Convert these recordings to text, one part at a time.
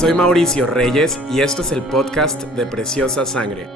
Soy Mauricio Reyes y esto es el podcast de Preciosa Sangre.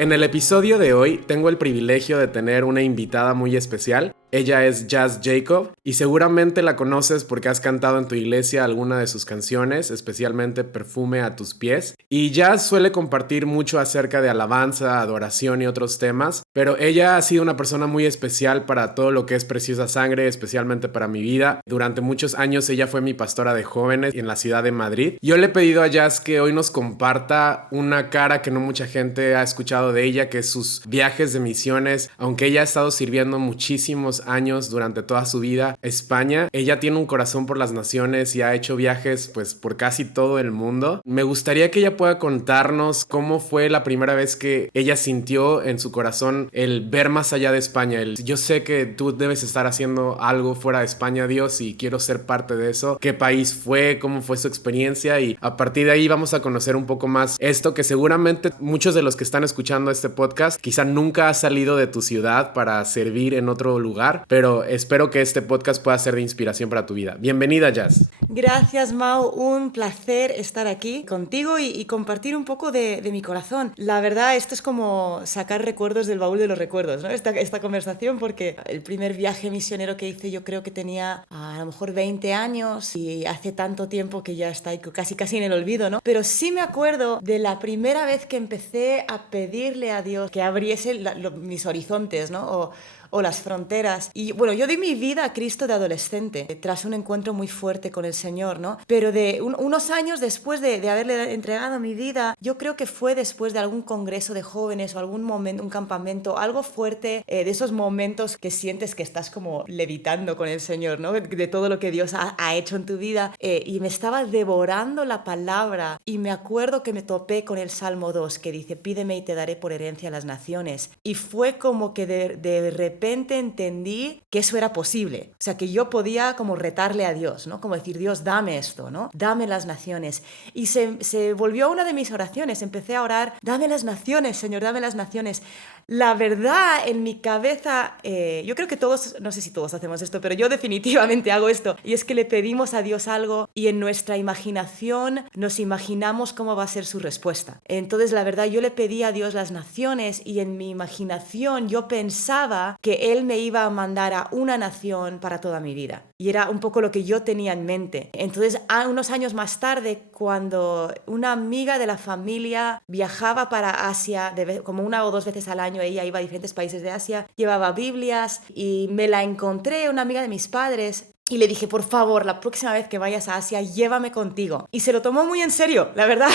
En el episodio de hoy tengo el privilegio de tener una invitada muy especial. Ella es Jazz Jacob y seguramente la conoces porque has cantado en tu iglesia alguna de sus canciones, especialmente Perfume a tus pies. Y Jazz suele compartir mucho acerca de alabanza, adoración y otros temas, pero ella ha sido una persona muy especial para todo lo que es Preciosa Sangre, especialmente para mi vida. Durante muchos años ella fue mi pastora de jóvenes en la ciudad de Madrid. Yo le he pedido a Jazz que hoy nos comparta una cara que no mucha gente ha escuchado de ella, que es sus viajes de misiones. Aunque ella ha estado sirviendo muchísimos años durante toda su vida España, ella tiene un corazón por las naciones y ha hecho viajes pues por casi todo el mundo. Me gustaría que ella pueda contarnos cómo fue la primera vez que ella sintió en su corazón el ver más allá de España. Yo sé que tú debes estar haciendo algo fuera de España, Dios, y quiero ser parte de eso. ¿Qué país fue? ¿Cómo fue su experiencia? Y a partir de ahí vamos a conocer un poco más esto que seguramente muchos de los que están escuchando este podcast quizá nunca has salido de tu ciudad para servir en otro lugar, pero espero que este podcast pueda ser de inspiración para tu vida. Bienvenida, Jazz. Gracias, Mau. Un placer estar aquí contigo y compartir un poco de mi corazón. La verdad, esto es como sacar recuerdos del baúl de los recuerdos, ¿no? Esta conversación, porque el primer viaje misionero que hice yo creo que tenía a lo mejor 20 años y hace tanto tiempo que ya está casi en el olvido, ¿no? Pero sí me acuerdo de la primera vez que empecé a pedirle a Dios que abriese mis horizontes, ¿no? O las fronteras. Y bueno, yo di mi vida a Cristo de adolescente, tras un encuentro muy fuerte con el Señor, ¿no? Pero de unos años después de haberle entregado mi vida, yo creo que fue después de algún congreso de jóvenes o algún momento, un campamento, algo fuerte, de esos momentos que sientes que estás como levitando con el Señor, ¿no? De todo lo que Dios ha hecho en tu vida. Y me estaba devorando la palabra y me acuerdo que me topé con el Salmo 2 que dice, pídeme y te daré por herencia a las naciones. Y fue como que de repente entendí que eso era posible. O sea, que yo podía como retarle a Dios, ¿no? Como decir, Dios, dame esto, ¿no? Dame las naciones. Y se volvió una de mis oraciones. Empecé a orar, dame las naciones, Señor, dame las naciones. La verdad, en mi cabeza, yo creo que todos, no sé si todos hacemos esto, pero yo definitivamente hago esto. Y es que le pedimos a Dios algo y en nuestra imaginación nos imaginamos cómo va a ser su respuesta. Entonces, la verdad, yo le pedí a Dios las naciones y en mi imaginación yo pensaba que Él me iba a mandar a una nación para toda mi vida. Y era un poco lo que yo tenía en mente. Entonces, unos años más tarde, cuando una amiga de la familia viajaba para Asia, como 1 o 2 veces al año, ella iba a diferentes países de Asia, llevaba Biblias y me la encontré, una amiga de mis padres, y le dije, por favor, la próxima vez que vayas a Asia, llévame contigo. Y se lo tomó muy en serio, la verdad.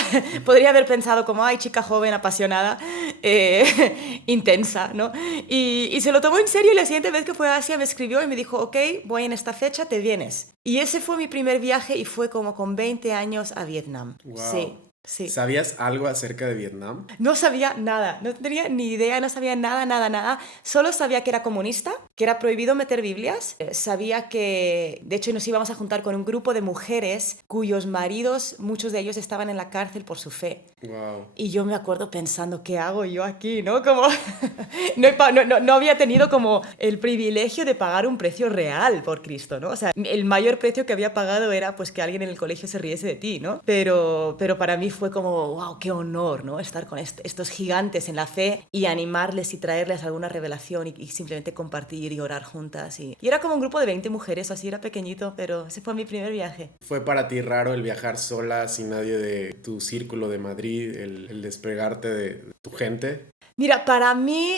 Podría haber pensado como, ay, chica joven, apasionada, intensa, ¿no? Y se lo tomó en serio y la siguiente vez que fue a Asia me escribió y me dijo, ok, voy en esta fecha, te vienes. Y ese fue mi primer viaje y fue como con 20 años a Vietnam. Wow. Sí. Sí. ¿Sabías algo acerca de Vietnam? No sabía nada, no tenía ni idea, no sabía nada. Solo sabía que era comunista, que era prohibido meter Biblias. Sabía que, de hecho, nos íbamos a juntar con un grupo de mujeres cuyos maridos, muchos de ellos estaban en la cárcel por su fe. Wow. Y yo me acuerdo pensando, ¿qué hago yo aquí? ¿No? Como no había tenido como el privilegio de pagar un precio real por Cristo, ¿no? O sea, el mayor precio que había pagado era pues que alguien en el colegio se riese de ti, ¿no? Pero para mí fue como, wow, qué honor, ¿no? Estar con estos gigantes en la fe y animarles y traerles alguna revelación y simplemente compartir y orar juntas. Y era como un grupo de 20 mujeres, así era pequeñito, pero ese fue mi primer viaje. ¿Fue para ti raro el viajar sola, sin nadie de tu círculo de Madrid, el despegarte de tu gente? Mira, para mí,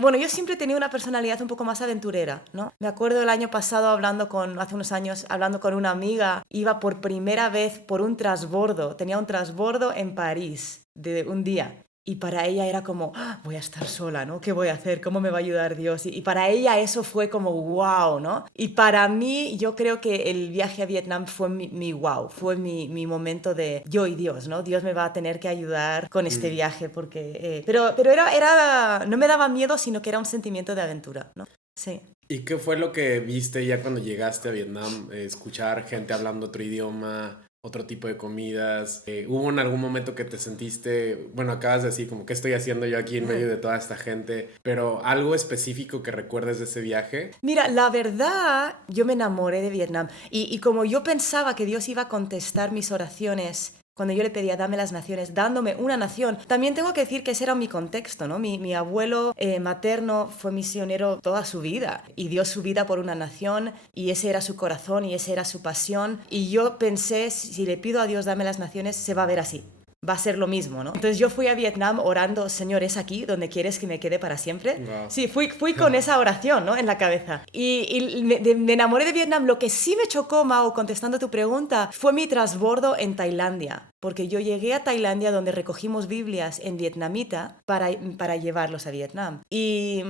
bueno, yo siempre he tenido una personalidad un poco más aventurera, ¿no? Me acuerdo el año pasado hace unos años, hablando con una amiga, iba por primera vez por un transbordo, tenía un transbordo en París de un día. Y para ella era como, voy a estar sola, ¿no? ¿Qué voy a hacer? ¿Cómo me va a ayudar Dios? Y para ella eso fue como wow, ¿no? Y para mí, yo creo que el viaje a Vietnam fue mi wow, fue mi momento de yo y Dios, ¿no? Dios me va a tener que ayudar con este viaje porque... pero era, no me daba miedo, sino que era un sentimiento de aventura, ¿no? Sí. ¿Y qué fue lo que viste ya cuando llegaste a Vietnam? Escuchar gente hablando otro idioma, otro tipo de comidas. ¿Hubo en algún momento que te sentiste, bueno, acabas de decir como qué estoy haciendo yo aquí en medio de toda esta gente, pero algo específico que recuerdes de ese viaje? Mira, la verdad, yo me enamoré de Vietnam y como yo pensaba que Dios iba a contestar mis oraciones cuando yo le pedía dame las naciones, dándome una nación. También tengo que decir que ese era mi contexto, ¿no? Mi abuelo materno fue misionero toda su vida y dio su vida por una nación y ese era su corazón y esa era su pasión. Y yo pensé, si le pido a Dios dame las naciones, se va a ver así. Va a ser lo mismo, ¿no? Entonces yo fui a Vietnam orando, Señor, ¿es aquí donde quieres que me quede para siempre? Wow. Sí, fui con esa oración, ¿no? En la cabeza. Y me enamoré de Vietnam. Lo que sí me chocó, Mao, contestando tu pregunta, fue mi transbordo en Tailandia. Porque yo llegué a Tailandia donde recogimos Biblias en vietnamita para llevarlos a Vietnam. Y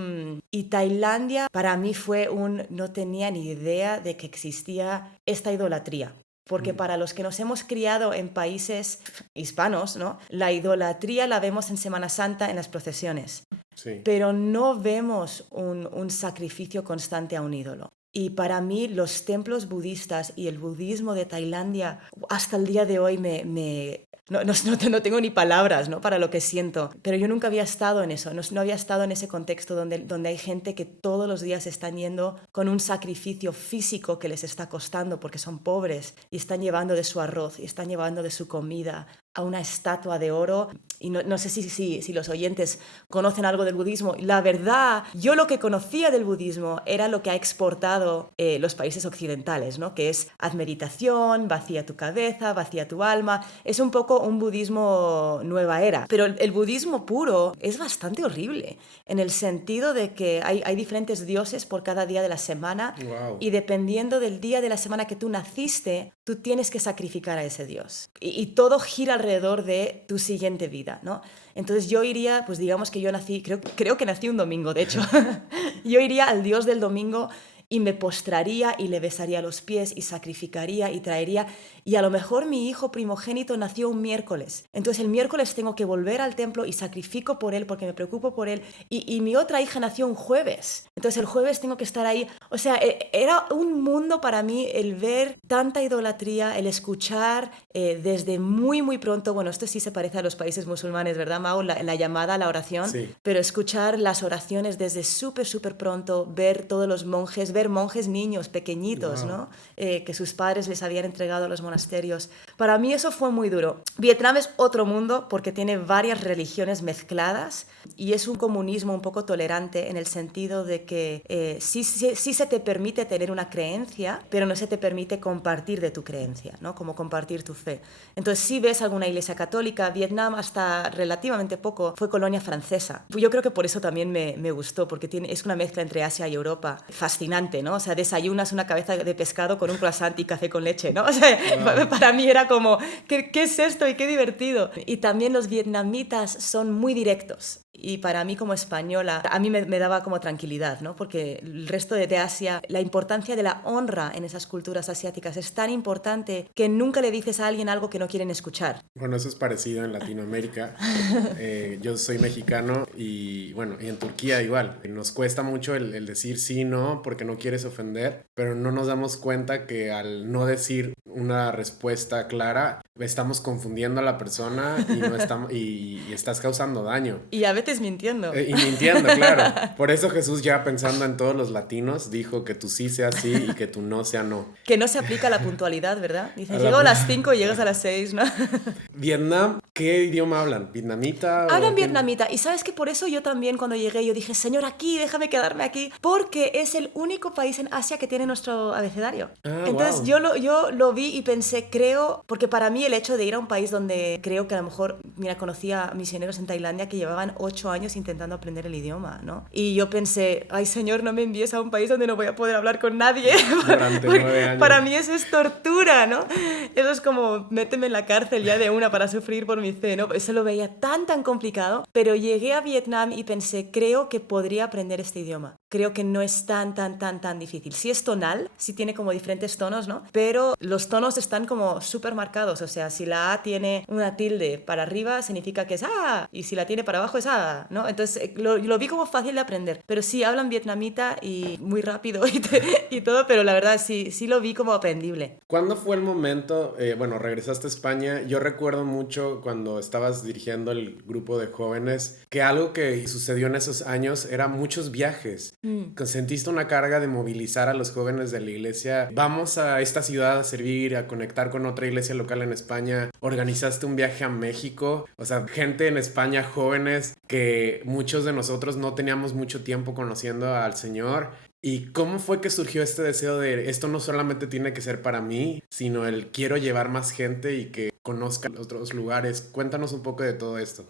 Tailandia para mí fue no tenía ni idea de que existía esta idolatría. Porque para los que nos hemos criado en países hispanos, ¿no? La idolatría la vemos en Semana Santa en las procesiones. Sí. Pero no vemos un sacrificio constante a un ídolo. Y para mí los templos budistas y el budismo de Tailandia hasta el día de hoy no tengo ni palabras, ¿no? Para lo que siento. Pero yo nunca había estado en eso, no había estado en ese contexto donde hay gente que todos los días están yendo con un sacrificio físico que les está costando porque son pobres y están llevando de su arroz y están llevando de su comida a una estatua de oro. Y no sé si los oyentes conocen algo del budismo. La verdad, yo lo que conocía del budismo era lo que ha exportado los países occidentales, ¿no? Que es haz meditación, vacía tu cabeza, vacía tu alma. Es un poco un budismo nueva era. Pero el budismo puro es bastante horrible, en el sentido de que hay diferentes dioses por cada día de la semana. Wow. Y dependiendo del día de la semana que tú naciste, tú tienes que sacrificar a ese dios. Y todo gira alrededor de tu siguiente vida, ¿no? Entonces yo iría, pues digamos que yo nací, creo que nací un domingo, de hecho. Yo iría al dios del domingo y me postraría y le besaría los pies y sacrificaría y traería. Y a lo mejor mi hijo primogénito nació un miércoles. Entonces el miércoles tengo que volver al templo y sacrifico por él porque me preocupo por él. Y mi otra hija nació un jueves. Entonces el jueves tengo que estar ahí. O sea, era un mundo para mí el ver tanta idolatría, el escuchar desde muy, muy pronto. Bueno, esto sí se parece a los países musulmanes, ¿verdad, Mau? La llamada a la oración. Sí. Pero escuchar las oraciones desde súper, súper pronto, ver todos los monjes, ver monjes niños pequeñitos, Wow. ¿no? Que sus padres les habían entregado a los monasterios. Para mí eso fue muy duro. Vietnam es otro mundo porque tiene varias religiones mezcladas y es un comunismo un poco tolerante en el sentido de que sí se te permite tener una creencia, pero no se te permite compartir de tu creencia, ¿no? Como compartir tu fe. Entonces, si ves alguna iglesia católica, Vietnam hasta relativamente poco fue colonia francesa. Yo creo que por eso también me gustó, porque es una mezcla entre Asia y Europa. Fascinante, ¿no? O sea, desayunas una cabeza de pescado con un croissant y café con leche, ¿no? O sea, para mí era como, ¿qué es esto? Y qué divertido. Y también los vietnamitas son muy directos. Y para mí como española, a mí me daba como tranquilidad, ¿no? Porque el resto de Asia, la importancia de la honra en esas culturas asiáticas es tan importante que nunca le dices a alguien algo que no quieren escuchar. Bueno, eso es parecido en Latinoamérica. Yo soy mexicano y bueno, y en Turquía igual. Nos cuesta mucho el decir sí, no, porque no quieres ofender, pero no nos damos cuenta que al no decir una respuesta clara, estamos confundiendo a la persona y estás causando daño. Y a veces mintiendo. Y mintiendo, claro. Por eso Jesús, ya pensando en todos los latinos, dijo que tu sí sea sí y que tu no sea no. Que no se aplica la puntualidad, ¿verdad? Dices, llego a las 5 y llegas a las 6, ¿no? Vietnam, ¿qué idioma hablan? ¿Vietnamita? Hablan vietnamita. Y sabes que por eso yo también cuando llegué, yo dije, Señor, aquí, déjame quedarme aquí. Porque es el único país en Asia que tiene nuestro abecedario. Entonces wow. yo lo vi y pensé, creo, porque para mí el hecho de ir a un país donde creo que a lo mejor, mira, conocí a misioneros en Tailandia que llevaban 8 años intentando aprender el idioma, ¿no? Y yo pensé, ay, Señor, no me envíes a un país donde no voy a poder hablar con nadie. Durante 9 años. Para mí eso es tortura, ¿no? Eso es como, méteme en la cárcel ya de una para sufrir por mi fe, ¿no? Eso lo veía tan complicado, pero llegué a Vietnam y pensé, creo que podría aprender este idioma. Creo que no es tan difícil. Sí es tonal, sí tiene como diferentes tonos, ¿no? Pero los tonos están como súper marcados, o sea, si la A tiene una tilde para arriba, significa que es A, y si la tiene para abajo es A, ¿no? Entonces lo vi como fácil de aprender, pero sí hablan vietnamita y muy rápido y todo, pero la verdad sí lo vi como aprendible. ¿Cuándo fue el momento? Bueno, regresaste a España. Yo recuerdo mucho cuando estabas dirigiendo el grupo de jóvenes que algo que sucedió en esos años era muchos viajes. Que sentiste una carga de movilizar a los jóvenes de la iglesia. Vamos a esta ciudad a servir, a conectar con otra iglesia local en España. Organizaste un viaje a México. O sea, gente en España, jóvenes que muchos de nosotros no teníamos mucho tiempo conociendo al Señor. ¿Y cómo fue que surgió este deseo de esto no solamente tiene que ser para mí, sino el quiero llevar más gente y que conozcan otros lugares? Cuéntanos un poco de todo esto.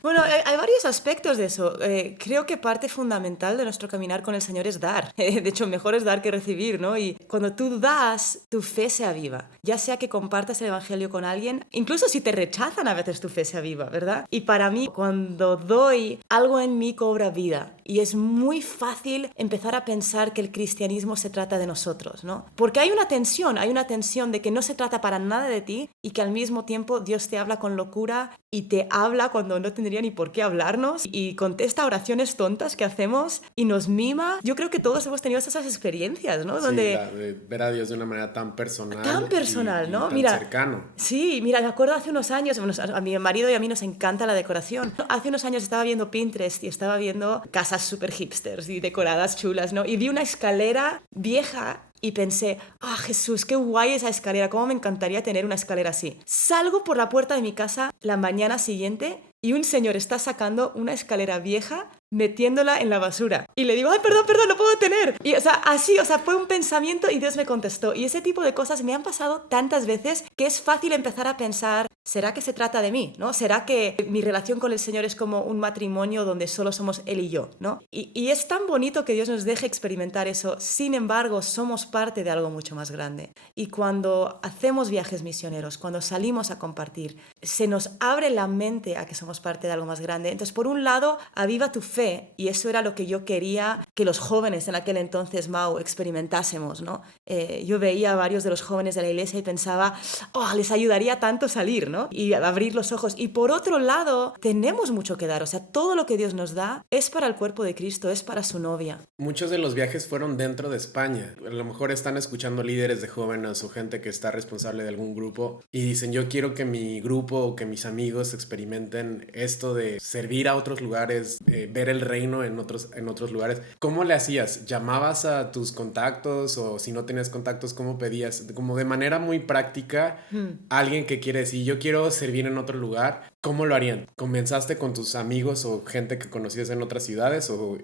Bueno, hay varios aspectos de eso. Creo que parte fundamental de nuestro caminar con el Señor es dar. De hecho, mejor es dar que recibir, ¿no? Y cuando tú das, tu fe se aviva. Ya sea que compartas el Evangelio con alguien, incluso si te rechazan, a veces tu fe se aviva, ¿verdad? Y para mí, cuando doy, algo en mí cobra vida. Y es muy fácil empezar a pensar que el cristianismo se trata de nosotros, ¿no? Porque hay una tensión de que no se trata para nada de ti y que al mismo tiempo Dios te habla con locura y te habla cuando no tendría ni por qué hablarnos y contesta oraciones tontas que hacemos y nos mima. Yo creo que todos hemos tenido esas experiencias, ¿no? Sí, de ver a Dios de una manera tan personal. Tan personal, ¿no? Y tan mira, cercano. Sí, mira, me acuerdo hace unos años, bueno, a mi marido y a mí nos encanta la decoración. Hace unos años estaba viendo Pinterest y estaba viendo casas súper hipsters y decoradas chulas, ¿no? Y vi una escalera vieja y pensé, Jesús, qué guay esa escalera, cómo me encantaría tener una escalera así. Salgo por la puerta de mi casa la mañana siguiente y un señor está sacando una escalera vieja metiéndola en la basura. Y le digo, ay, perdón, no puedo tener. Y, fue un pensamiento y Dios me contestó. Y ese tipo de cosas me han pasado tantas veces que es fácil empezar a pensar, ¿será que se trata de mí? ¿No? ¿Será que mi relación con el Señor es como un matrimonio donde solo somos Él y yo? ¿No? Y es tan bonito que Dios nos deje experimentar eso. Sin embargo, somos parte de algo mucho más grande. Y cuando hacemos viajes misioneros, cuando salimos a compartir, se nos abre la mente a que somos parte de algo más grande. Entonces, por un lado, aviva tu fe, y eso era lo que yo quería que los jóvenes en aquel entonces, Mau, experimentásemos, ¿no? Yo veía a varios de los jóvenes de la iglesia y pensaba, les ayudaría tanto salir, ¿no? Y abrir los ojos. Y por otro lado, tenemos mucho que dar. O sea, todo lo que Dios nos da es para el cuerpo de Cristo, es para su novia. Muchos de los viajes fueron dentro de España. A lo mejor están escuchando líderes de jóvenes o gente que está responsable de algún grupo y dicen, yo quiero que mi grupo o que mis amigos experimenten esto de servir a otros lugares, ver el reino en otros lugares. ¿Cómo le hacías? ¿Llamabas a tus contactos o si no tenías contactos, cómo pedías? Como de manera muy práctica, alguien que quiere decir, yo quiero servir en otro lugar, ¿cómo lo harían? ¿Comenzaste con tus amigos o gente que conocías en otras ciudades o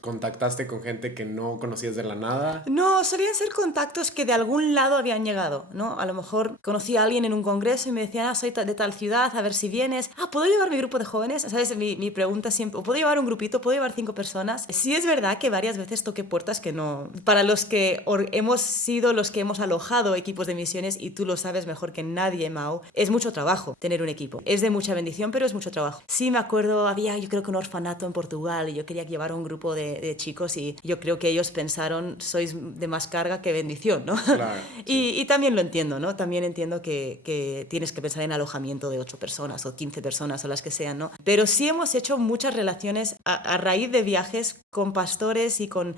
contactaste con gente que no conocías de la nada? No, solían ser contactos que de algún lado habían llegado, ¿no? A lo mejor conocí a alguien en un congreso y me decían, soy de tal ciudad, a ver si vienes. ¿Puedo llevar mi grupo de jóvenes? ¿Sabes? Mi pregunta siempre, ¿puedo llevar un grupito? ¿Puedo llevar 5 personas? Sí es verdad que varias veces toqué puertas que no... Para los que hemos sido los que hemos alojado equipos de misiones, y tú lo sabes mejor que nadie, Mau, es mucho trabajo tener un equipo. Es de mucha bendición, pero es mucho trabajo. Sí me acuerdo, había yo creo que un orfanato en Portugal y yo quería llevar un grupo de chicos y yo creo que ellos pensaron, sois de más carga que bendición, ¿no? Claro, sí. Y también lo entiendo, ¿no? También entiendo que tienes que pensar en alojamiento de 8 personas o 15 personas o las que sean, ¿no? Pero sí hemos hecho muchas relaciones a raíz de viajes con pastores y con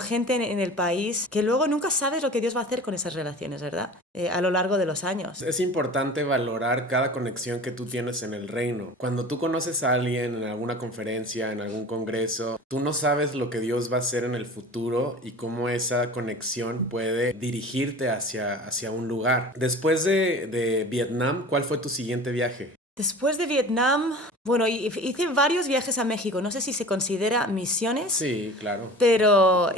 gente en el país, que luego nunca sabes lo que Dios va a hacer con esas relaciones, ¿verdad? A lo largo de los años. Es importante valorar cada conexión que tú tienes en el reino. Cuando tú conoces a alguien en alguna conferencia, en algún congreso, tú no sabes lo que Dios va a hacer en el futuro y cómo esa conexión puede dirigirte hacia un lugar. Después de Vietnam, ¿cuál fue tu siguiente viaje? Después de Vietnam, bueno, hice varios viajes a México. No sé si se considera misiones. Sí, claro. Pero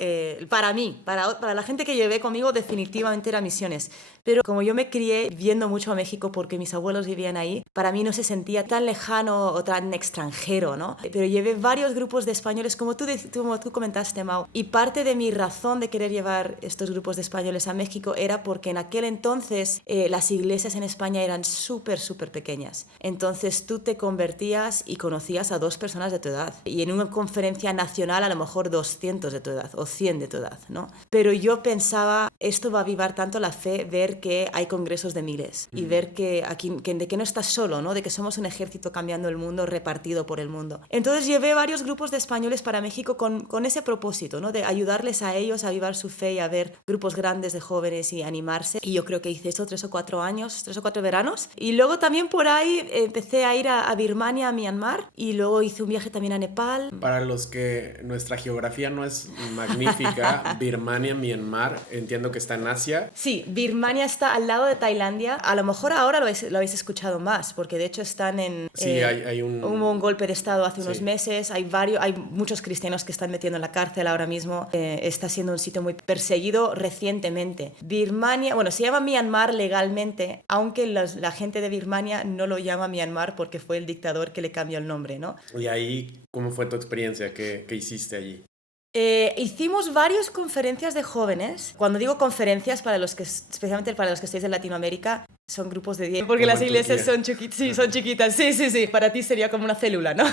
para mí, para la gente que llevé conmigo, definitivamente era misiones. Pero como yo me crié viendo mucho a México porque mis abuelos vivían ahí, para mí no se sentía tan lejano o tan extranjero, ¿no? Pero llevé varios grupos de españoles, como tú comentaste, Mau. Y parte de mi razón de querer llevar estos grupos de españoles a México era porque en aquel entonces las iglesias en España eran súper, súper pequeñas. Entonces tú te convertías días y conocías a 2 personas de tu edad. Y en una conferencia nacional a lo mejor 200 de tu edad o 100 de tu edad, ¿no? Pero yo pensaba, esto va a avivar tanto la fe, ver que hay congresos de miles y ver que aquí, de que no estás solo, ¿no? De que somos un ejército cambiando el mundo, repartido por el mundo. Entonces llevé varios grupos de españoles para México con ese propósito, ¿no? De ayudarles a ellos a avivar su fe y a ver grupos grandes de jóvenes y animarse. Y yo creo que hice eso 3 o 4 años, 3 o 4 veranos. Y luego también por ahí empecé a ir a Birmania, a Myanmar, y luego hice un viaje también a Nepal. Para los que nuestra geografía no es magnífica, Birmania, Myanmar, entiendo que está en Asia. Sí, Birmania está al lado de Tailandia. A lo mejor ahora lo habéis escuchado más, porque de hecho están en... Sí, hay un... Hubo un golpe de estado hace unos Sí. meses, hay muchos cristianos que están metiendo en la cárcel ahora mismo. Está siendo un sitio muy perseguido recientemente. Birmania, bueno, se llama Myanmar legalmente, aunque la gente de Birmania no lo llama Myanmar porque fue el dictador que le cambió el nombre, ¿no? Y ahí, ¿cómo fue tu experiencia? ¿Qué hiciste allí? Hicimos varias conferencias de jóvenes. Cuando digo conferencias, especialmente para los que estáis en Latinoamérica, son grupos de 10, porque Como las en iglesias Turquía. son chiquitas. Sí, son chiquitas. Sí. Para ti sería como una célula, ¿no?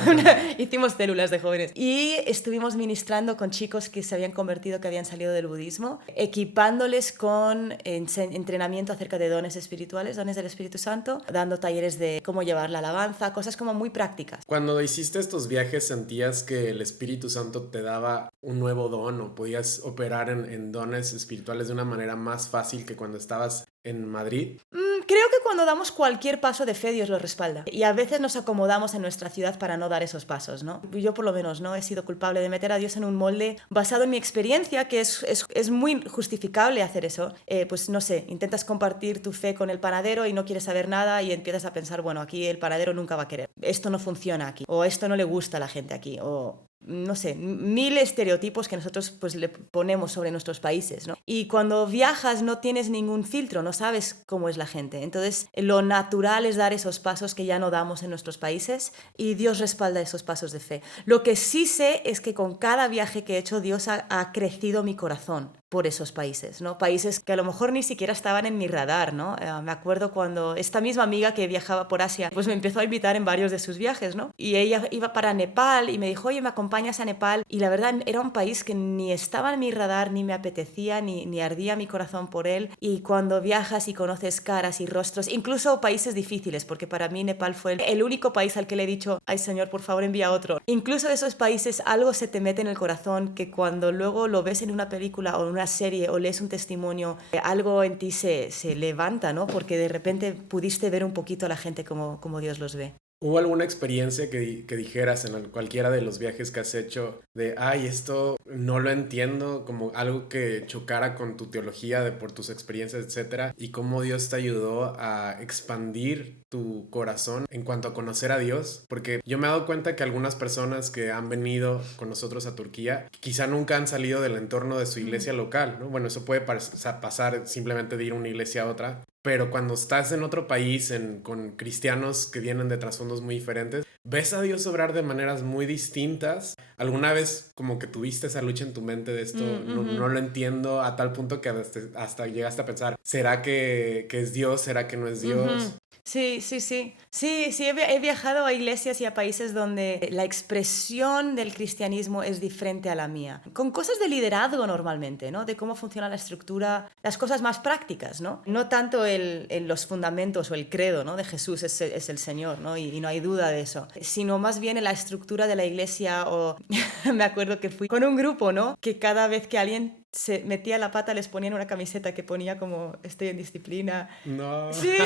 Hicimos células de jóvenes. Y estuvimos ministrando con chicos que se habían convertido, que habían salido del budismo, equipándoles con entrenamiento acerca de dones espirituales, dones del Espíritu Santo, dando talleres de cómo llevar la alabanza, cosas como muy prácticas. Cuando hiciste estos viajes, ¿sentías que el Espíritu Santo te daba un nuevo don o podías operar en dones espirituales de una manera más fácil que cuando estabas en Madrid? Creo que cuando damos cualquier paso de fe, Dios lo respalda. Y a veces nos acomodamos en nuestra ciudad para no dar esos pasos, ¿no? Yo por lo menos no he sido culpable de meter a Dios en un molde basado en mi experiencia, que es muy justificable hacer eso. Pues no sé, intentas compartir tu fe con el panadero y no quieres saber nada y empiezas a pensar, bueno, aquí el panadero nunca va a querer. Esto no funciona aquí. O esto no le gusta a la gente aquí. O... no sé, 1000 estereotipos que nosotros pues le ponemos sobre nuestros países, ¿no? Y cuando viajas no tienes ningún filtro, no sabes cómo es la gente. Entonces, lo natural es dar esos pasos que ya no damos en nuestros países y Dios respalda esos pasos de fe. Lo que sí sé es que con cada viaje que he hecho, Dios ha crecido mi corazón por esos países, ¿no? Países que a lo mejor ni siquiera estaban en mi radar, ¿no? Me acuerdo cuando esta misma amiga que viajaba por Asia, pues me empezó a invitar en varios de sus viajes, ¿no? Y ella iba para Nepal y me dijo, oye, ¿me acompañas a Nepal? Y la verdad era un país que ni estaba en mi radar, ni me apetecía, ni ardía mi corazón por él. Y cuando viajas y conoces caras y rostros, incluso países difíciles, porque para mí Nepal fue el único país al que le he dicho, ay Señor, por favor envía otro. Incluso de esos países algo se te mete en el corazón que cuando luego lo ves en una película o en una serie o lees un testimonio, algo en ti se levanta, ¿no? Porque de repente pudiste ver un poquito a la gente como Dios los ve. ¿Hubo alguna experiencia que dijeras en cualquiera de los viajes que has hecho de, ay, esto no lo entiendo, como algo que chocara con tu teología, por tus experiencias, etcétera, y cómo Dios te ayudó a expandir tu corazón en cuanto a conocer a Dios? Porque yo me he dado cuenta que algunas personas que han venido con nosotros a Turquía quizá nunca han salido del entorno de su iglesia local, ¿no? Bueno, eso puede pasar simplemente de ir a una iglesia a otra. Pero cuando estás en otro país con cristianos que vienen de trasfondos muy diferentes, ves a Dios obrar de maneras muy distintas. ¿Alguna vez como que tuviste esa lucha en tu mente de esto? No lo entiendo, a tal punto que hasta llegaste a pensar, ¿será que es Dios? ¿Será que no es Dios? Sí, he viajado a iglesias y a países donde la expresión del cristianismo es diferente a la mía. Con cosas de liderazgo normalmente, ¿no? De cómo funciona la estructura, las cosas más prácticas, ¿no? No tanto los fundamentos o el credo, ¿no? De Jesús es el Señor, ¿no? Y no hay duda de eso. Sino más bien en la estructura de la iglesia o... Me acuerdo que fui con un grupo, ¿no? Que cada vez que alguien se metía la pata les ponían una camiseta que ponía como estoy en disciplina. No. Sí,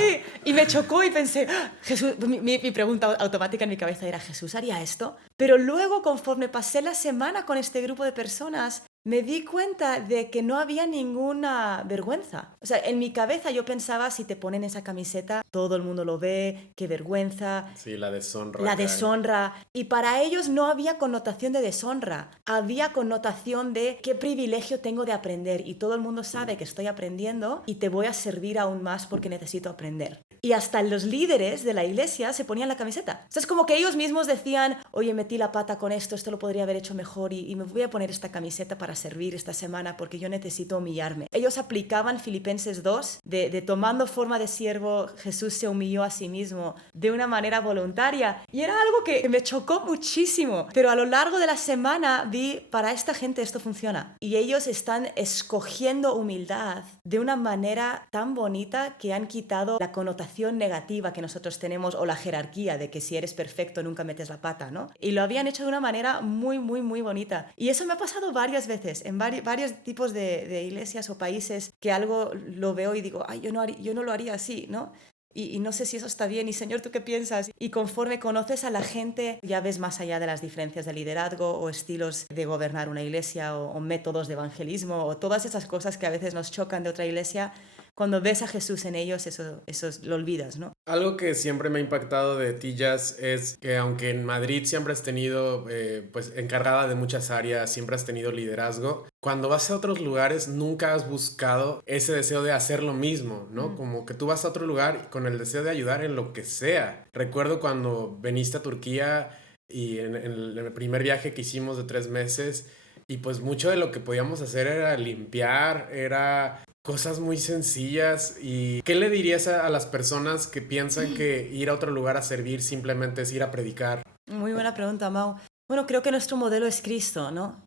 y me chocó y pensé, ¡Ah! Jesús, mi pregunta automática en mi cabeza era, ¿Jesús haría esto? Pero luego, conforme pasé la semana con este grupo de personas, me di cuenta de que no había ninguna vergüenza. O sea, en mi cabeza yo pensaba, si te ponen esa camiseta, todo el mundo lo ve, qué vergüenza. Sí, la deshonra. La deshonra. Y para ellos no había connotación de deshonra. Había connotación de qué privilegio tengo de aprender. Y todo el mundo sabe que estoy aprendiendo y te voy a servir aún más porque necesito aprender. Y hasta los líderes de la iglesia se ponían la camiseta. O sea, es como que ellos mismos decían, oye, metí la pata con esto lo podría haber hecho mejor y me voy a poner esta camiseta para servir esta semana porque yo necesito humillarme. Ellos aplicaban Filipenses 2 de tomando forma de siervo, Jesús se humilló a sí mismo de una manera voluntaria. Y era algo que me chocó muchísimo. Pero a lo largo de la semana vi, para esta gente esto funciona. Y ellos están escogiendo humildad de una manera tan bonita que han quitado la connotación negativa que nosotros tenemos o la jerarquía de que si eres perfecto nunca metes la pata, ¿no? Y lo habían hecho de una manera muy, muy, muy bonita. Y eso me ha pasado varias veces en varios tipos de iglesias o países que algo lo veo y digo, ay, yo no lo haría así, ¿no? Y no sé si eso está bien. Y Señor, ¿tú qué piensas? Y conforme conoces a la gente, ya ves más allá de las diferencias de liderazgo o estilos de gobernar una iglesia o métodos de evangelismo o todas esas cosas que a veces nos chocan de otra iglesia. Cuando ves a Jesús en ellos, eso lo olvidas, ¿no? Algo que siempre me ha impactado de ti, Jazz, es que aunque en Madrid siempre has tenido, pues encargada de muchas áreas, siempre has tenido liderazgo, cuando vas a otros lugares nunca has buscado ese deseo de hacer lo mismo, ¿no? Como que tú vas a otro lugar con el deseo de ayudar en lo que sea. Recuerdo cuando viniste a Turquía y en el primer viaje que hicimos de 3 meses, y pues mucho de lo que podíamos hacer era limpiar, era cosas muy sencillas. ¿Y qué le dirías a las personas que piensan que ir a otro lugar a servir simplemente es ir a predicar? Muy buena pregunta, Mau. Bueno, creo que nuestro modelo es Cristo, ¿no?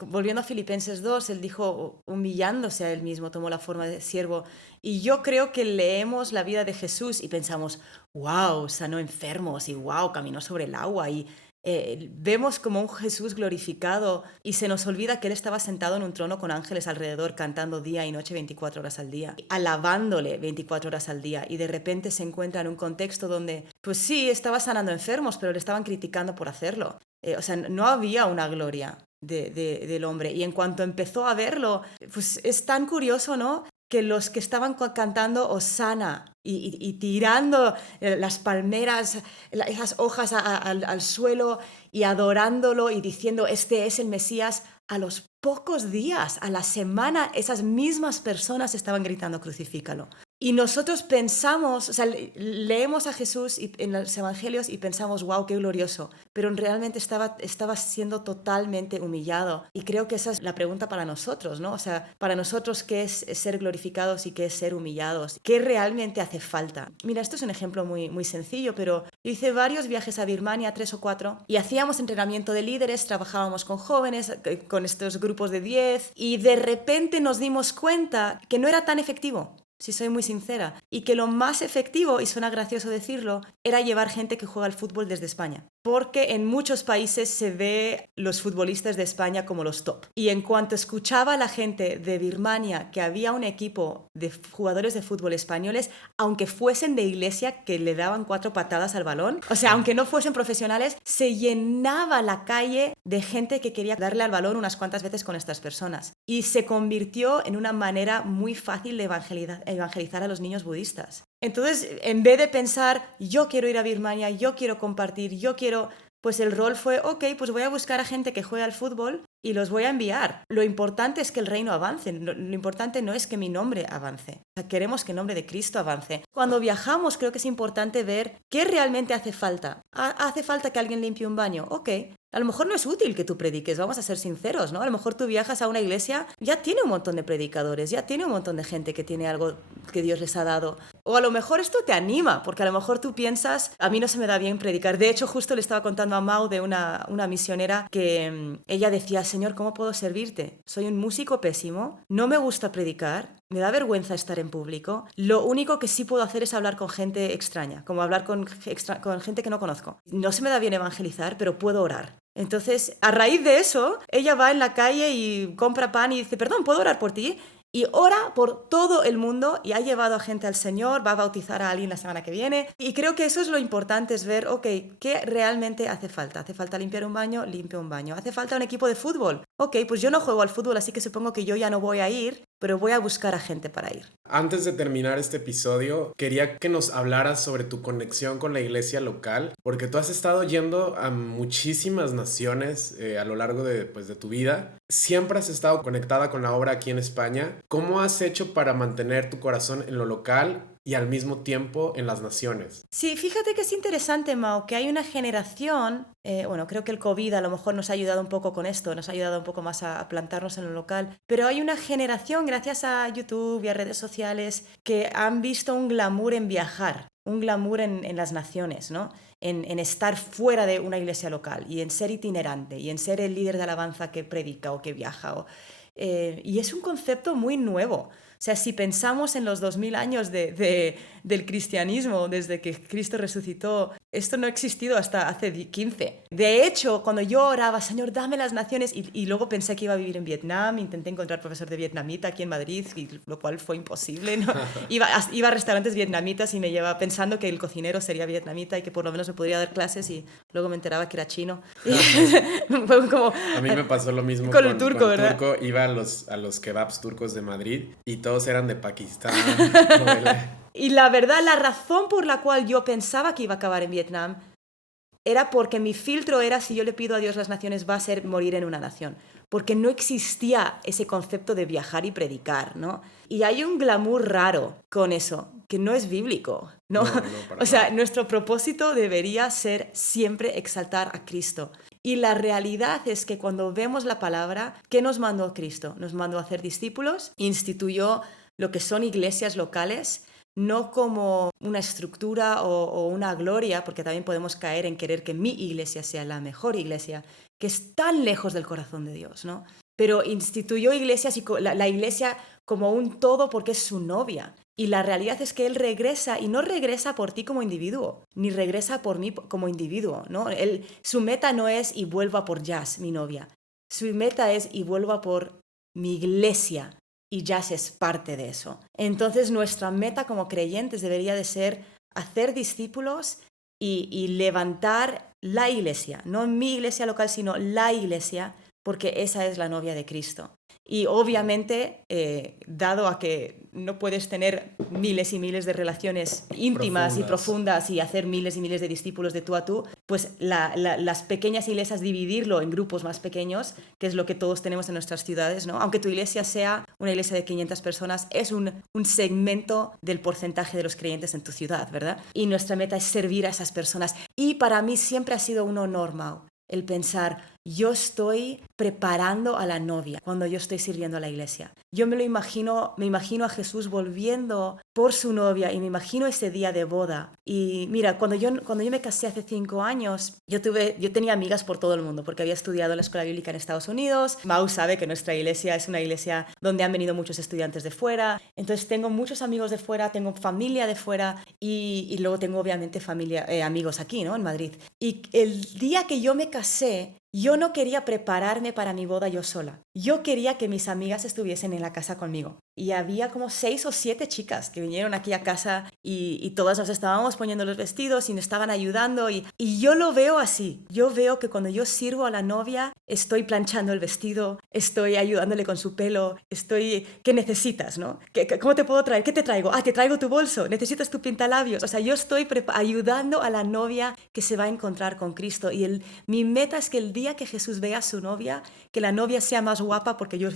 Volviendo a Filipenses 2, él dijo, humillándose a él mismo, tomó la forma de siervo. Y yo creo que leemos la vida de Jesús y pensamos, wow, sanó enfermos y wow, caminó sobre el agua y vemos como un Jesús glorificado y se nos olvida que él estaba sentado en un trono con ángeles alrededor cantando día y noche 24 horas al día, alabándole 24 horas al día, y de repente se encuentra en un contexto donde, pues sí, estaba sanando enfermos, pero le estaban criticando por hacerlo. O sea, no había una gloria del hombre, y en cuanto empezó a verlo, pues es tan curioso, ¿no? Que los que estaban cantando Hosana y tirando las palmeras, esas hojas al suelo y adorándolo y diciendo, este es el Mesías, a los pocos días, a la semana, esas mismas personas estaban gritando, crucifícalo. Y nosotros pensamos, o sea, leemos a Jesús en los evangelios y pensamos, wow, qué glorioso, pero realmente estaba siendo totalmente humillado. Y creo que esa es la pregunta para nosotros, ¿no? O sea, para nosotros, ¿qué es ser glorificados y qué es ser humillados? ¿Qué realmente hace falta? Mira, esto es un ejemplo muy, muy sencillo, pero yo hice varios viajes a Birmania, 3 o 4, y hacíamos entrenamiento de líderes, trabajábamos con jóvenes, con estos grupos de 10, y de repente nos dimos cuenta que no era tan efectivo, si soy muy sincera, y que lo más efectivo, y suena gracioso decirlo, era llevar gente que juega al fútbol desde España. Porque en muchos países se ve los futbolistas de España como los top. Y en cuanto escuchaba a la gente de Birmania que había un equipo de jugadores de fútbol españoles, aunque fuesen de iglesia que le daban 4 patadas al balón, o sea, aunque no fuesen profesionales, se llenaba la calle de gente que quería darle al balón unas cuantas veces con estas personas. Y se convirtió en una manera muy fácil de evangelizar a los niños budistas. Entonces, en vez de pensar, yo quiero ir a Birmania, yo quiero compartir, yo quiero... Pues el rol fue, ok, pues voy a buscar a gente que juega al fútbol y los voy a enviar. Lo importante es que el reino avance, lo importante no es que mi nombre avance. O sea, queremos que el nombre de Cristo avance. Cuando viajamos creo que es importante ver qué realmente hace falta. ¿Hace falta que alguien limpie un baño? Ok. A lo mejor no es útil que tú prediques, vamos a ser sinceros, ¿no? A lo mejor tú viajas a una iglesia, ya tiene un montón de predicadores, ya tiene un montón de gente que tiene algo que Dios les ha dado. O a lo mejor esto te anima, porque a lo mejor tú piensas, a mí no se me da bien predicar. De hecho, justo le estaba contando a Mau de una misionera que ella decía, Señor, ¿cómo puedo servirte? Soy un músico pésimo, no me gusta predicar, me da vergüenza estar en público. Lo único que sí puedo hacer es hablar con gente extraña, como hablar con gente que no conozco. No se me da bien evangelizar, pero puedo orar. Entonces, a raíz de eso, ella va en la calle y compra pan y dice, perdón, ¿puedo orar por ti? Y ora por todo el mundo y ha llevado a gente al Señor, va a bautizar a alguien la semana que viene. Y creo que eso es lo importante, es ver, ok, ¿qué realmente hace falta? ¿Hace falta limpiar un baño? Limpia un baño. ¿Hace falta un equipo de fútbol? Ok, pues yo no juego al fútbol, así que supongo que yo ya no voy a ir, pero voy a buscar a gente para ir. Antes de terminar este episodio, quería que nos hablaras sobre tu conexión con la iglesia local, porque tú has estado yendo a muchísimas naciones a lo largo de tu vida. Siempre has estado conectada con la obra aquí en España. ¿Cómo has hecho para mantener tu corazón en lo local y al mismo tiempo en las naciones. Sí, fíjate que es interesante, Mau, que hay una generación, bueno, creo que el COVID a lo mejor nos ha ayudado un poco con esto, nos ha ayudado un poco más a plantarnos en lo local, pero hay una generación, gracias a YouTube y a redes sociales, que han visto un glamour en viajar, un glamour en las naciones, ¿no? En estar fuera de una iglesia local y en ser itinerante y en ser el líder de alabanza que predica o que viaja. Y es un concepto muy nuevo. O sea, si pensamos en los 2000 años del cristianismo, desde que Cristo resucitó, esto no ha existido hasta hace 15. De hecho, cuando yo oraba, Señor, dame las naciones, y luego pensé que iba a vivir en Vietnam, intenté encontrar profesor de vietnamita aquí en Madrid, lo cual fue imposible, ¿no? Iba a restaurantes vietnamitas y me llevaba pensando que el cocinero sería vietnamita y que por lo menos me podría dar clases, y luego me enteraba que era chino. Fue como... A mí me pasó lo mismo con el turco, ¿verdad? turco. Iba a los kebabs turcos de Madrid y todos eran de Pakistán. Y la verdad, la razón por la cual yo pensaba que iba a acabar en Vietnam era porque mi filtro era, si yo le pido a Dios las naciones, va a ser morir en una nación. Porque no existía ese concepto de viajar y predicar, ¿no? Y hay un glamour raro con eso, que no es bíblico, ¿no? O sea, nuestro propósito debería ser siempre exaltar a Cristo. Y la realidad es que cuando vemos la palabra, ¿qué nos mandó Cristo? Nos mandó a hacer discípulos, instituyó lo que son iglesias locales, no como una estructura o una gloria, porque también podemos caer en querer que mi iglesia sea la mejor iglesia, que es tan lejos del corazón de Dios, ¿no? Pero instituyó iglesias y la iglesia como un todo porque es su novia. Y la realidad es que Él regresa, y no regresa por ti como individuo, ni regresa por mí como individuo, ¿no? Su meta no es y vuelva por Jazz, mi novia. Su meta es y vuelva por mi iglesia, y Jazz es parte de eso. Entonces nuestra meta como creyentes debería de ser hacer discípulos y levantar la iglesia, no mi iglesia local, sino la iglesia, porque esa es la novia de Cristo. Y obviamente, dado a que no puedes tener miles y miles de relaciones íntimas y profundas y hacer miles y miles de discípulos de tú a tú, pues las pequeñas iglesias, dividirlo en grupos más pequeños, que es lo que todos tenemos en nuestras ciudades, ¿no? Aunque tu iglesia sea una iglesia de 500 personas, es un segmento del porcentaje de los creyentes en tu ciudad, ¿verdad? Y nuestra meta es servir a esas personas. Y para mí siempre ha sido un honor, Mau, el pensar, yo estoy preparando a la novia cuando yo estoy sirviendo a la iglesia. Yo me imagino a Jesús volviendo por su novia y me imagino ese día de boda. Y mira, cuando yo me casé hace 5 años, yo tenía amigas por todo el mundo porque había estudiado en la escuela bíblica en Estados Unidos. Mau sabe que nuestra iglesia es una iglesia donde han venido muchos estudiantes de fuera. Entonces tengo muchos amigos de fuera, tengo familia de fuera y luego tengo obviamente amigos aquí, ¿no? En Madrid. Y el día que yo me casé, yo no quería prepararme para mi boda yo sola. Yo quería que mis amigas estuviesen en la casa conmigo. Y había como 6 o 7 chicas que vinieron aquí a casa y todas nos estábamos poniendo los vestidos y nos estaban ayudando. Y yo lo veo así. Yo veo que cuando yo sirvo a la novia, estoy planchando el vestido, estoy ayudándole con su pelo, ¿qué necesitas, no? ¿Cómo te puedo traer? ¿Qué te traigo? Ah, te traigo tu bolso. ¿Necesitas tu pintalabios? O sea, yo estoy ayudando a la novia que se va a encontrar con Cristo. Y mi meta es que el día que Jesús vea a su novia, que la novia sea más guapa porque yo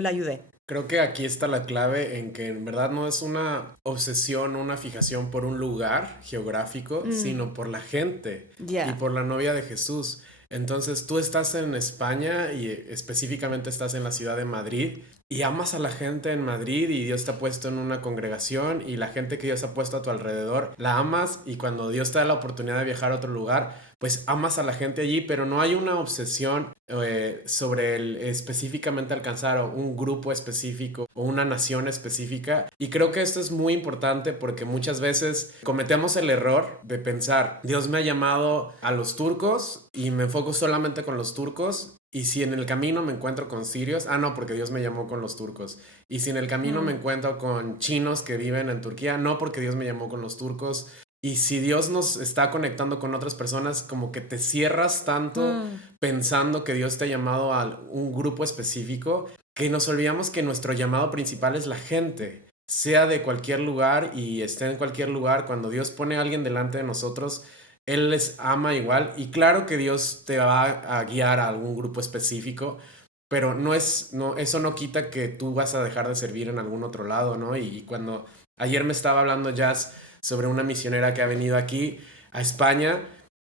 la ayudé. Creo que aquí está la clave en que en verdad no es una obsesión, una fijación por un lugar geográfico, sino por la gente y por la novia de Jesús. Entonces tú estás en España y específicamente estás en la ciudad de Madrid y amas a la gente en Madrid y Dios te ha puesto en una congregación y la gente que Dios ha puesto a tu alrededor la amas, y cuando Dios te da la oportunidad de viajar a otro lugar, pues amas a la gente allí, pero no hay una obsesión sobre específicamente alcanzar un grupo específico o una nación específica. Y creo que esto es muy importante porque muchas veces cometemos el error de pensar, Dios me ha llamado a los turcos y me enfoco solamente con los turcos. Y si en el camino me encuentro con sirios, no, porque Dios me llamó con los turcos. Y si en el camino me encuentro con chinos que viven en Turquía, no, porque Dios me llamó con los turcos. Y si Dios nos está conectando con otras personas, como que te cierras tanto pensando que Dios te ha llamado a un grupo específico, que nos olvidamos que nuestro llamado principal es la gente, sea de cualquier lugar y esté en cualquier lugar. Cuando Dios pone a alguien delante de nosotros, Él les ama igual. Y claro que Dios te va a guiar a algún grupo específico, pero eso no quita que tú vas a dejar de servir en algún otro lado, ¿no? Y cuando Ayer me estaba hablando Jazz sobre una misionera que ha venido aquí a España.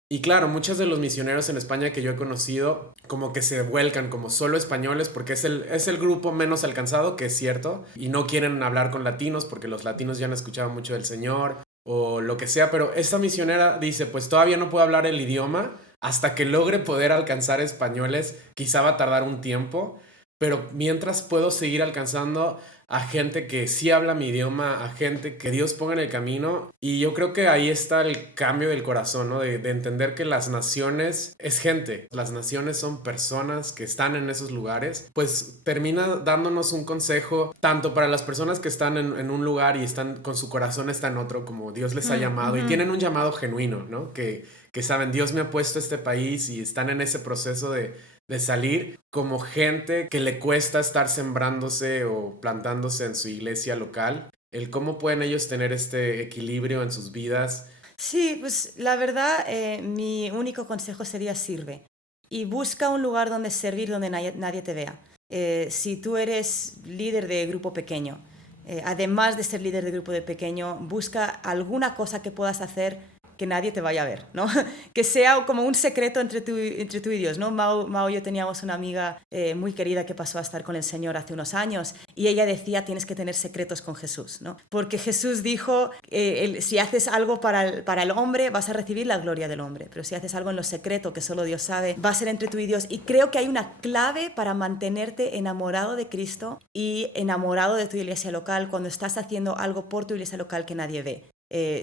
Y claro, muchos de los misioneros en España que yo he conocido como que se vuelcan como solo españoles porque es el grupo menos alcanzado, que es cierto, y no quieren hablar con latinos porque los latinos ya han escuchado mucho del Señor o lo que sea, pero esta misionera dice, pues todavía no puedo hablar el idioma, hasta que logre poder alcanzar españoles, quizá va a tardar un tiempo, pero mientras puedo seguir alcanzando a gente que sí habla mi idioma, a gente que Dios ponga en el camino. Y yo creo que ahí está el cambio del corazón, ¿no? De entender que las naciones es gente, las naciones son personas que están en esos lugares. Pues termina dándonos un consejo tanto para las personas que están en un lugar y están con su corazón está en otro, como Dios les ha llamado, y tienen un llamado genuino, ¿no? Que saben, Dios me ha puesto a este país y están en ese proceso de salir como gente que le cuesta estar sembrándose o plantándose en su iglesia local, el cómo pueden ellos tener este equilibrio en sus vidas. Sí, pues la verdad, mi único consejo sería sirve y busca un lugar donde servir donde nadie te vea. Si tú eres líder de grupo pequeño, además de ser líder de grupo de pequeño, busca alguna cosa que puedas hacer que nadie te vaya a ver, ¿no? Que sea como un secreto entre tú y Dios, ¿no? Mao y yo teníamos una amiga muy querida que pasó a estar con el Señor hace unos años y ella decía, tienes que tener secretos con Jesús, ¿no? Porque Jesús dijo, si haces algo para el hombre, vas a recibir la gloria del hombre, pero si haces algo en lo secreto que solo Dios sabe, va a ser entre tú y Dios. Y creo que hay una clave para mantenerte enamorado de Cristo y enamorado de tu iglesia local cuando estás haciendo algo por tu iglesia local que nadie ve.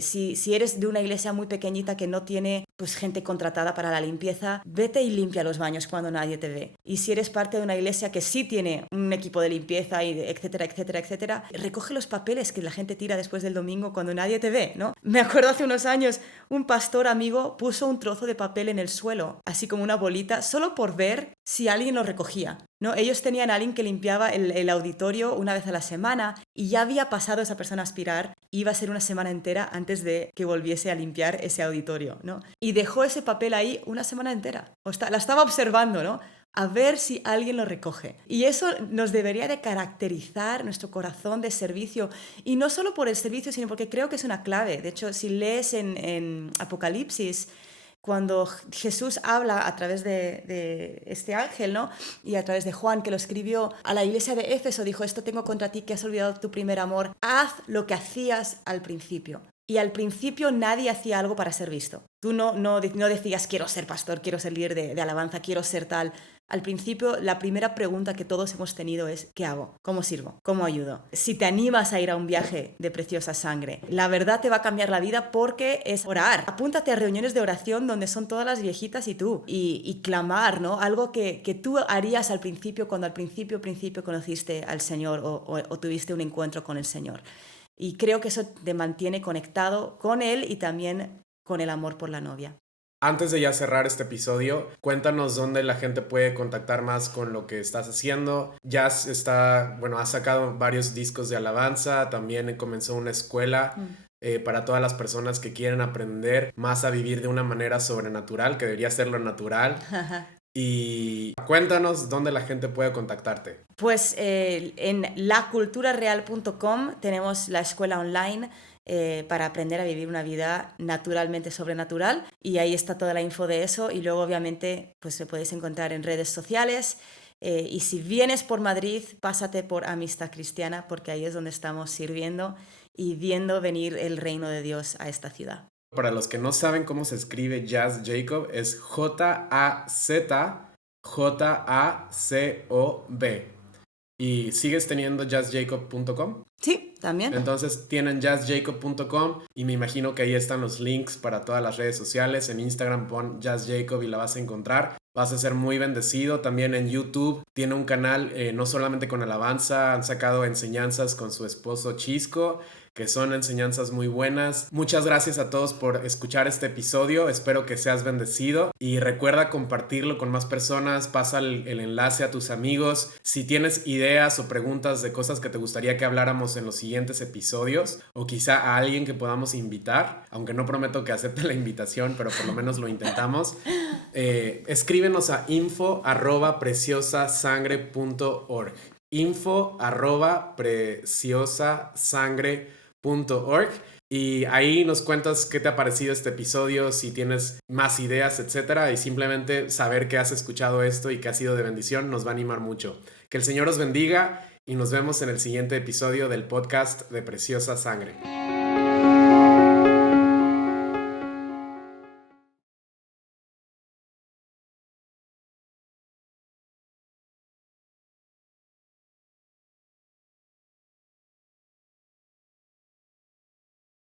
Si eres de una iglesia muy pequeñita que no tiene pues, gente contratada para la limpieza, vete y limpia los baños cuando nadie te ve. Y si eres parte de una iglesia que sí tiene un equipo de limpieza, y etcétera, etcétera, etcétera, recoge los papeles que la gente tira después del domingo cuando nadie te ve, ¿no? Me acuerdo hace unos años, un pastor amigo puso un trozo de papel en el suelo, así como una bolita, solo por ver si alguien lo recogía, ¿no? Ellos tenían a alguien que limpiaba el auditorio una vez a la semana y ya había pasado esa persona a aspirar, iba a ser una semana entera antes de que volviese a limpiar ese auditorio, ¿no? Y dejó ese papel ahí una semana entera. La estaba observando, ¿no? A ver si alguien lo recoge. Y eso nos debería de caracterizar nuestro corazón de servicio. Y no solo por el servicio, sino porque creo que es una clave. De hecho, si lees en Apocalipsis, cuando Jesús habla a través de este ángel, ¿no? Y a través de Juan, que lo escribió a la iglesia de Éfeso, dijo, esto tengo contra ti, que has olvidado tu primer amor. Haz lo que hacías al principio. Y al principio nadie hacía algo para ser visto. Tú no decías, quiero ser pastor, quiero ser líder de alabanza, quiero ser tal. Al principio, la primera pregunta que todos hemos tenido es, ¿qué hago? ¿Cómo sirvo? ¿Cómo ayudo? Si te animas a ir a un viaje de preciosa sangre, la verdad te va a cambiar la vida porque es orar. Apúntate a reuniones de oración donde son todas las viejitas y tú. Y clamar, ¿no? Algo que tú harías al principio, cuando al principio conociste al Señor o tuviste un encuentro con el Señor. Y creo que eso te mantiene conectado con Él y también con el amor por la novia. Antes de ya cerrar este episodio, cuéntanos dónde la gente puede contactar más con lo que estás haciendo. Jazz ha sacado varios discos de alabanza, también comenzó una escuela para todas las personas que quieren aprender más a vivir de una manera sobrenatural, que debería ser lo natural. Y cuéntanos dónde la gente puede contactarte. Pues en laculturareal.com tenemos la escuela online para aprender a vivir una vida naturalmente sobrenatural y ahí está toda la info de eso y luego obviamente pues me podéis encontrar en redes sociales y si vienes por Madrid pásate por Amistad Cristiana porque ahí es donde estamos sirviendo y viendo venir el reino de Dios a esta ciudad. Para los que no saben cómo se escribe Jazz Jacob, es JAZJACOB. ¿Y sigues teniendo jazzjacob.com? Sí, también. Entonces tienen jazzjacob.com y me imagino que ahí están los links para todas las redes sociales. En Instagram pon jazzjacob y la vas a encontrar. Vas a ser muy bendecido. También en YouTube tiene un canal no solamente con alabanza, han sacado enseñanzas con su esposo Chisco, que son enseñanzas muy buenas. Muchas gracias a todos por escuchar este episodio. Espero que seas bendecido y recuerda compartirlo con más personas. Pasa el enlace a tus amigos. Si tienes ideas o preguntas de cosas que te gustaría que habláramos en los siguientes episodios o quizá a alguien que podamos invitar, aunque no prometo que acepte la invitación, pero por lo menos lo intentamos, escríbenos a info@preciosasangre.org info@preciosasangre.org y ahí nos cuentas qué te ha parecido este episodio, si tienes más ideas, etcétera, y simplemente saber que has escuchado esto y que ha sido de bendición nos va a animar mucho. Que el Señor os bendiga y nos vemos en el siguiente episodio del podcast de Preciosa Sangre.